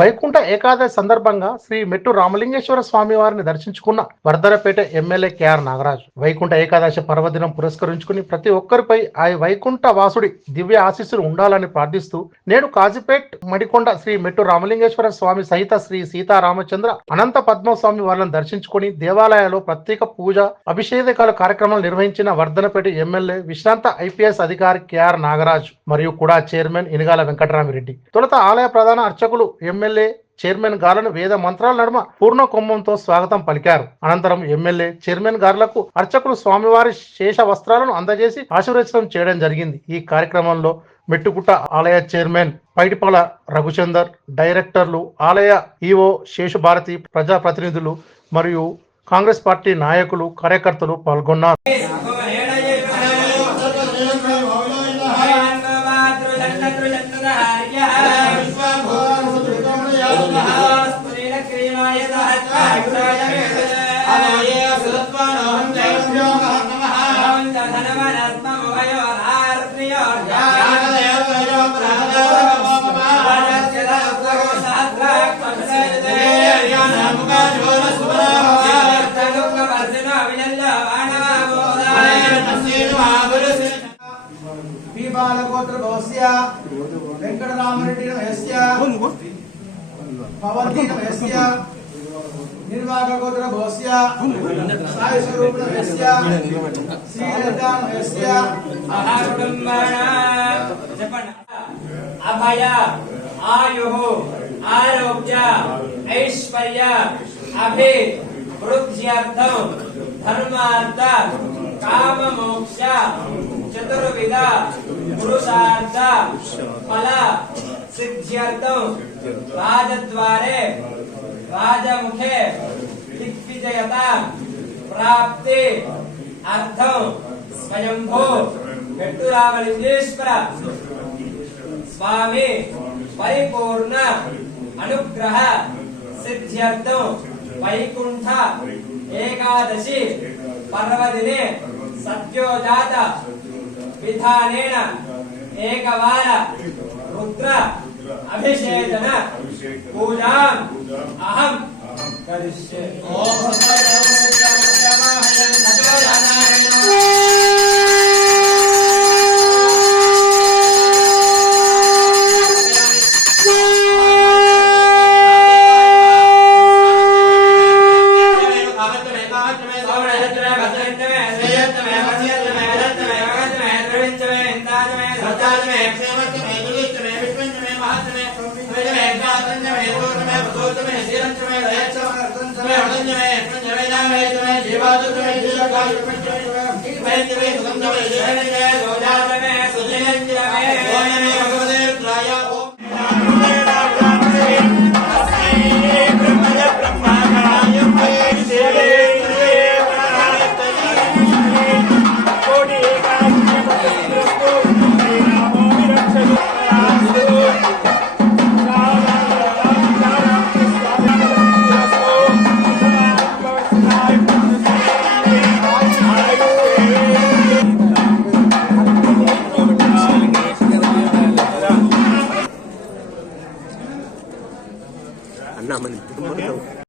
వైకుంఠ ఏకాదశి సందర్భంగా శ్రీ మెట్టు రామలింగేశ్వర స్వామి వారిని దర్శించుకున్న వర్ధనపేట ఎమ్మెల్యే కెఆర్ నాగరాజు. వైకుంఠ ఏకాదశి పర్వదినం పురస్కరించుకుని ప్రతి ఒక్కరిపై ఆ వైకుంఠ వాసుడి దివ్య ఆశీస్సులు ఉండాలని ప్రార్థిస్తూ నేడు కాజీపేట్ మడికొండ శ్రీ మెట్టు రామలింగేశ్వర స్వామి సహిత శ్రీ సీతారామచంద్ర అనంత పద్మస్వామి వారిని దర్శించుకుని దేవాలయాల్లో ప్రత్యేక పూజ అభిషేకాల కార్యక్రమాలు నిర్వహించిన వర్ధనపేట ఎమ్మెల్యే విశ్రాంత ఐపీఎస్ అధికారి కెఆర్ నాగరాజు మరియు కూడా చైర్మన్ ఇనగాల వెంకటరామిరెడ్డి. తొలుత ఆలయ ప్రధాన అర్చకులు ఎమ్మెల్యే చైర్మన్ గారులను వేద మంత్రాల నడుమ పూర్ణ కుంభంతో స్వాగతం పలికారు. అనంతరం ఎమ్మెల్యే చైర్మన్ గారులకు అర్చకులు స్వామివారి శేష వస్త్రాలను అందజేసి ఆశీర్వచనం చేయడం జరిగింది. ఈ కార్యక్రమంలో మెట్టుకుట్ట ఆలయ చైర్మన్ పైడిపాల రఘుచందర్, డైరెక్టర్లు, ఆలయ ఈవో శేషుభారతి, ప్రజాప్రతినిధులు మరియు కాంగ్రెస్ పార్టీ నాయకులు, కార్యకర్తలు పాల్గొన్నారు. बालगोत्र भवस्य वेंकटरामरेड्डी नमस्य पवनजी नमस्य निर्वाहगोत्र भवस्य साई स्वरूप नमस्य श्रीलता नमस्य महाकुटुंबाना अभय आयुः आरोग्य ऐश्वर्य अभि वृद्ध्यर्थं धर्मार्थ काम मोक्ष चतुर्विध पुरुषार्थ फल सिद्ध्यर्थं राजद्वारे राजमुखे दिग्विजयता प्राप्ति अर्थं स्वयंभू मेट्टु रामलिंगेश्वर स्वामी परिपूर्ण अनुग्रह सिद्ध्यर्थं वैकुंठ एकादशी पर्वदिने सद्योजात विधानेन एकवार रुद्र अभिषेचन पूजां अहं करिष्ये। जीवादु